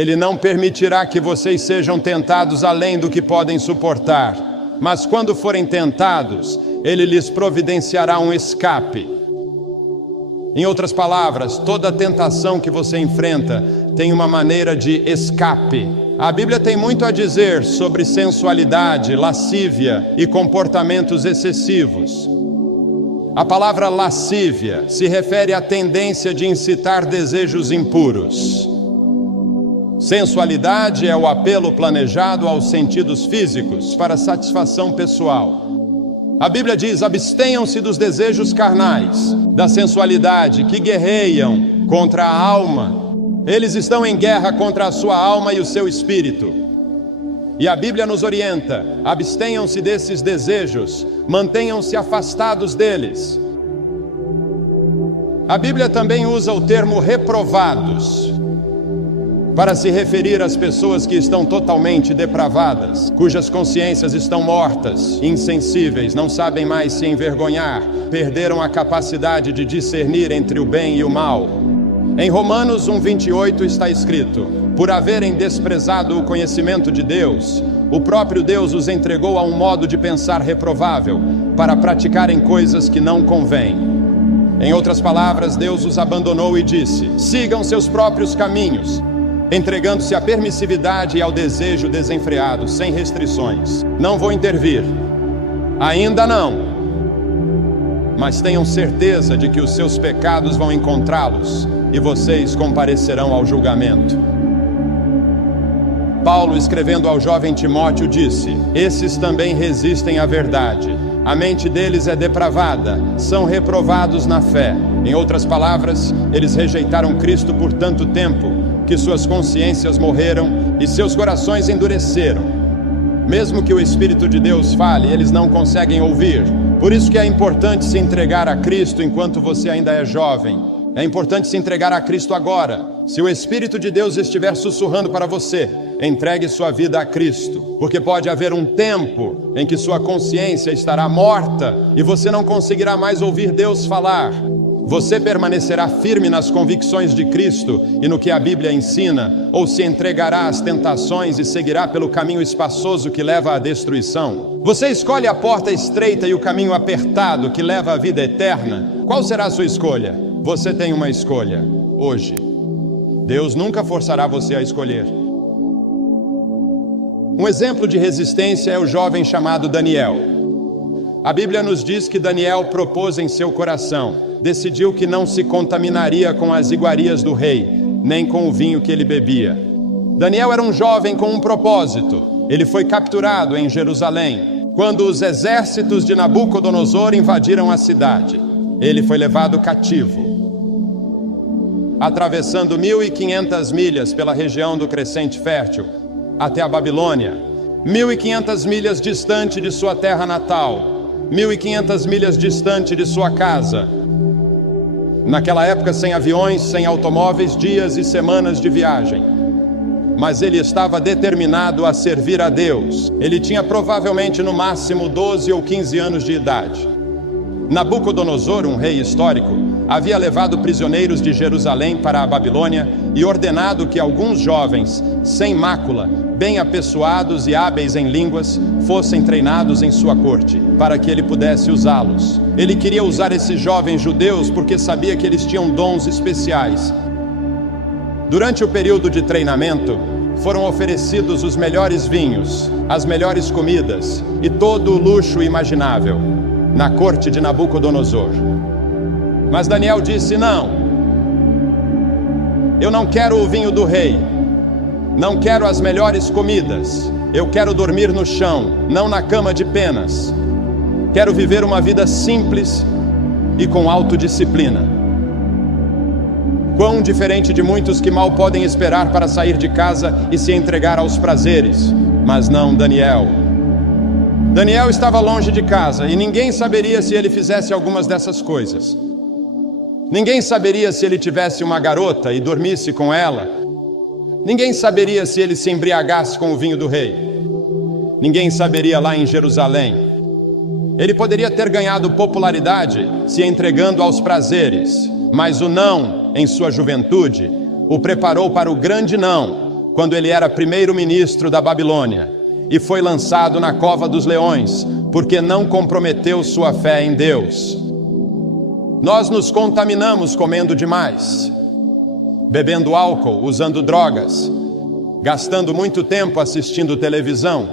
Ele não permitirá que vocês sejam tentados além do que podem suportar. Mas quando forem tentados, Ele lhes providenciará um escape. Em outras palavras, toda tentação que você enfrenta tem uma maneira de escape. A Bíblia tem muito a dizer sobre sensualidade, lascívia e comportamentos excessivos. A palavra lascívia se refere à tendência de incitar desejos impuros. Sensualidade é o apelo planejado aos sentidos físicos para satisfação pessoal. A Bíblia diz: abstenham-se dos desejos carnais, da sensualidade, que guerreiam contra a alma. Eles estão em guerra contra a sua alma e o seu espírito. E a Bíblia nos orienta: abstenham-se desses desejos, mantenham-se afastados deles. A Bíblia também usa o termo reprovados para se referir às pessoas que estão totalmente depravadas, cujas consciências estão mortas, insensíveis, não sabem mais se envergonhar, perderam a capacidade de discernir entre o bem e o mal. Em Romanos 1:28 está escrito: por haverem desprezado o conhecimento de Deus, o próprio Deus os entregou a um modo de pensar reprovável, para praticarem coisas que não convêm. Em outras palavras, Deus os abandonou e disse: sigam seus próprios caminhos, entregando-se à permissividade e ao desejo desenfreado, sem restrições. Não vou intervir. Ainda não. Mas tenham certeza de que os seus pecados vão encontrá-los e vocês comparecerão ao julgamento. Paulo, escrevendo ao jovem Timóteo, disse: esses também resistem à verdade. A mente deles é depravada, são reprovados na fé. Em outras palavras, eles rejeitaram Cristo por tanto tempo que suas consciências morreram e seus corações endureceram. Mesmo que o Espírito de Deus fale, eles não conseguem ouvir. Por isso que é importante se entregar a Cristo enquanto você ainda é jovem. É importante se entregar a Cristo agora. Se o Espírito de Deus estiver sussurrando para você, entregue sua vida a Cristo, porque pode haver um tempo em que sua consciência estará morta e você não conseguirá mais ouvir Deus falar. Você permanecerá firme nas convicções de Cristo e no que a Bíblia ensina, ou se entregará às tentações e seguirá pelo caminho espaçoso que leva à destruição? Você escolhe a porta estreita e o caminho apertado que leva à vida eterna? Qual será a sua escolha? Você tem uma escolha hoje. Deus nunca forçará você a escolher. Um exemplo de resistência é o jovem chamado Daniel. A Bíblia nos diz que Daniel propôs em seu coração, decidiu que não se contaminaria com as iguarias do rei, nem com o vinho que ele bebia. Daniel era um jovem com um propósito. Ele foi capturado em Jerusalém, quando os exércitos de Nabucodonosor invadiram a cidade. Ele foi levado cativo, atravessando 1.500 milhas pela região do Crescente Fértil, até a Babilônia, 1.500 milhas distante de sua terra natal, 1.500 milhas distante de sua casa. Naquela época, sem aviões, sem automóveis, dias e semanas de viagem. Mas ele estava determinado a servir a Deus. Ele tinha provavelmente no máximo 12 ou 15 anos de idade. Nabucodonosor, um rei histórico, havia levado prisioneiros de Jerusalém para a Babilônia e ordenado que alguns jovens, sem mácula, bem apessoados e hábeis em línguas, fossem treinados em sua corte, para que ele pudesse usá-los. Ele queria usar esses jovens judeus porque sabia que eles tinham dons especiais. Durante o período de treinamento, foram oferecidos os melhores vinhos, as melhores comidas e todo o luxo imaginável na corte de Nabucodonosor. Mas Daniel disse: não, eu não quero o vinho do rei, não quero as melhores comidas, eu quero dormir no chão, não na cama de penas. Quero viver uma vida simples e com autodisciplina. Quão diferente de muitos que mal podem esperar para sair de casa e se entregar aos prazeres. Mas não Daniel. Daniel estava longe de casa e ninguém saberia se ele fizesse algumas dessas coisas. Ninguém saberia se ele tivesse uma garota e dormisse com ela. Ninguém saberia se ele se embriagasse com o vinho do rei. Ninguém saberia lá em Jerusalém. Ele poderia ter ganhado popularidade se entregando aos prazeres, mas o não, em sua juventude, o preparou para o grande não, quando ele era primeiro-ministro da Babilônia, e foi lançado na cova dos leões, porque não comprometeu sua fé em Deus. Nós nos contaminamos comendo demais, bebendo álcool, usando drogas, gastando muito tempo assistindo televisão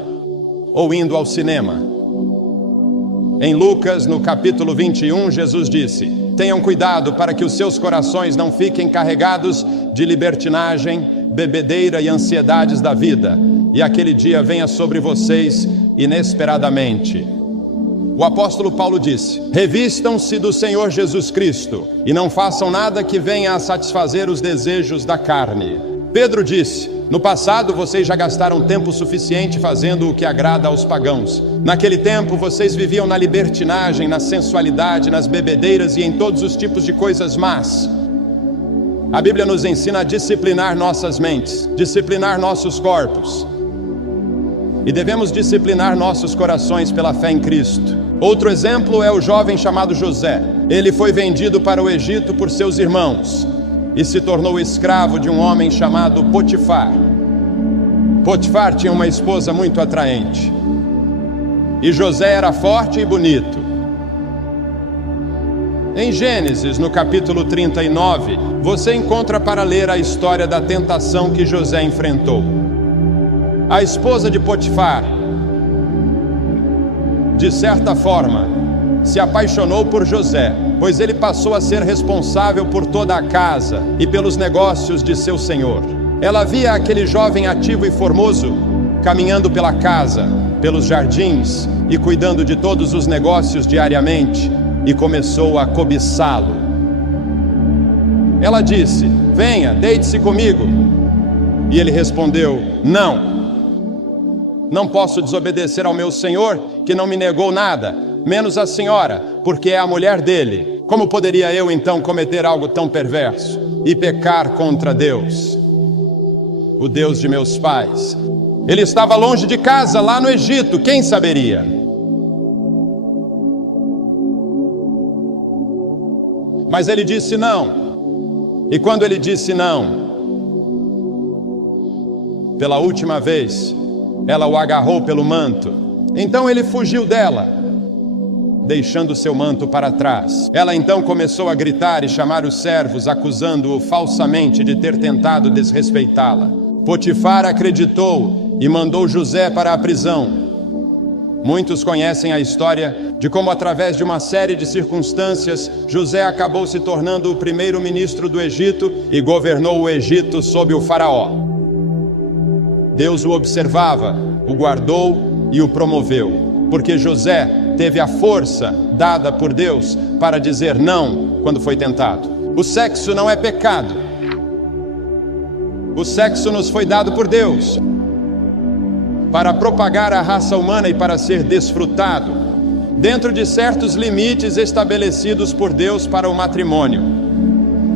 ou indo ao cinema. Em Lucas, no capítulo 21, Jesus disse: tenham cuidado para que os seus corações não fiquem carregados de libertinagem, bebedeira e ansiedades da vida, e aquele dia venha sobre vocês inesperadamente. O apóstolo Paulo disse: revistam-se do Senhor Jesus Cristo e não façam nada que venha a satisfazer os desejos da carne. Pedro disse: no passado vocês já gastaram tempo suficiente fazendo o que agrada aos pagãos. Naquele tempo vocês viviam na libertinagem, na sensualidade, nas bebedeiras e em todos os tipos de coisas más. A Bíblia nos ensina a disciplinar nossas mentes, disciplinar nossos corpos. E devemos disciplinar nossos corações pela fé em Cristo. Outro exemplo é o jovem chamado José. Ele foi vendido para o Egito por seus irmãos e se tornou escravo de um homem chamado Potifar. Potifar tinha uma esposa muito atraente. E José era forte e bonito. Em Gênesis, no capítulo 39, você encontra para ler a história da tentação que José enfrentou. A esposa de Potifar, de certa forma, se apaixonou por José, pois ele passou a ser responsável por toda a casa e pelos negócios de seu senhor. Ela via aquele jovem ativo e formoso caminhando pela casa, pelos jardins e cuidando de todos os negócios diariamente, e começou a cobiçá-lo. Ela disse: venha, deite-se comigo. E ele respondeu: não posso desobedecer ao meu senhor, que não me negou nada, menos a senhora, porque é a mulher dele. Como poderia eu então cometer algo tão perverso e pecar contra Deus, o Deus de meus pais? Ele estava longe de casa, lá no Egito, quem saberia? Mas ele disse não. E quando ele disse não, pela última vez, ela o agarrou pelo manto. Então ele fugiu dela, deixando seu manto para trás. Ela então começou a gritar e chamar os servos, acusando-o falsamente de ter tentado desrespeitá-la. Potifar acreditou e mandou José para a prisão. Muitos conhecem a história de como, através de uma série de circunstâncias, José acabou se tornando o primeiro-ministro do Egito e governou o Egito sob o faraó. Deus o observava, o guardou e o promoveu, porque José teve a força dada por Deus para dizer não quando foi tentado. O sexo não é pecado. O sexo nos foi dado por Deus para propagar a raça humana e para ser desfrutado, dentro de certos limites estabelecidos por Deus para o matrimônio.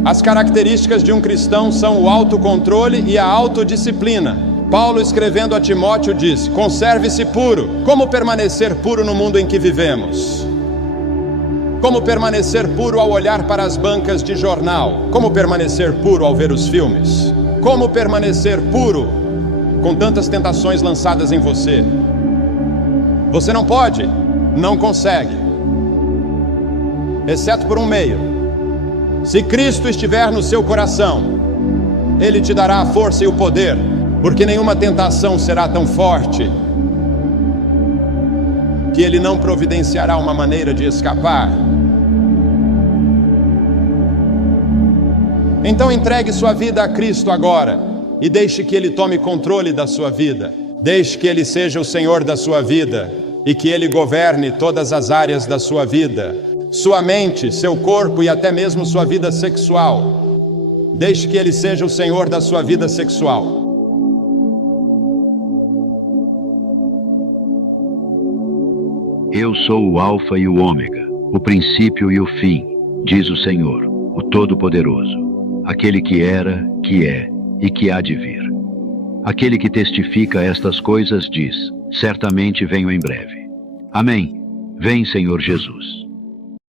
As características de um cristão são o autocontrole e a autodisciplina. Paulo, escrevendo a Timóteo, diz: conserve-se puro. Como permanecer puro no mundo em que vivemos? Como permanecer puro ao olhar para as bancas de jornal? Como permanecer puro ao ver os filmes? Como permanecer puro com tantas tentações lançadas em você? Você não pode, não consegue, exceto por um meio. Se Cristo estiver no seu coração, Ele te dará a força e o poder, porque nenhuma tentação será tão forte que Ele não providenciará uma maneira de escapar. Então entregue sua vida a Cristo agora e deixe que Ele tome controle da sua vida. Deixe que Ele seja o Senhor da sua vida e que Ele governe todas as áreas da sua vida, sua mente, seu corpo e até mesmo sua vida sexual. Deixe que Ele seja o Senhor da sua vida sexual. Eu sou o Alfa e o Ômega, o princípio e o fim, diz o Senhor, o Todo-Poderoso, aquele que era, que é e que há de vir. Aquele que testifica estas coisas diz: certamente venho em breve. Amém. Vem, Senhor Jesus.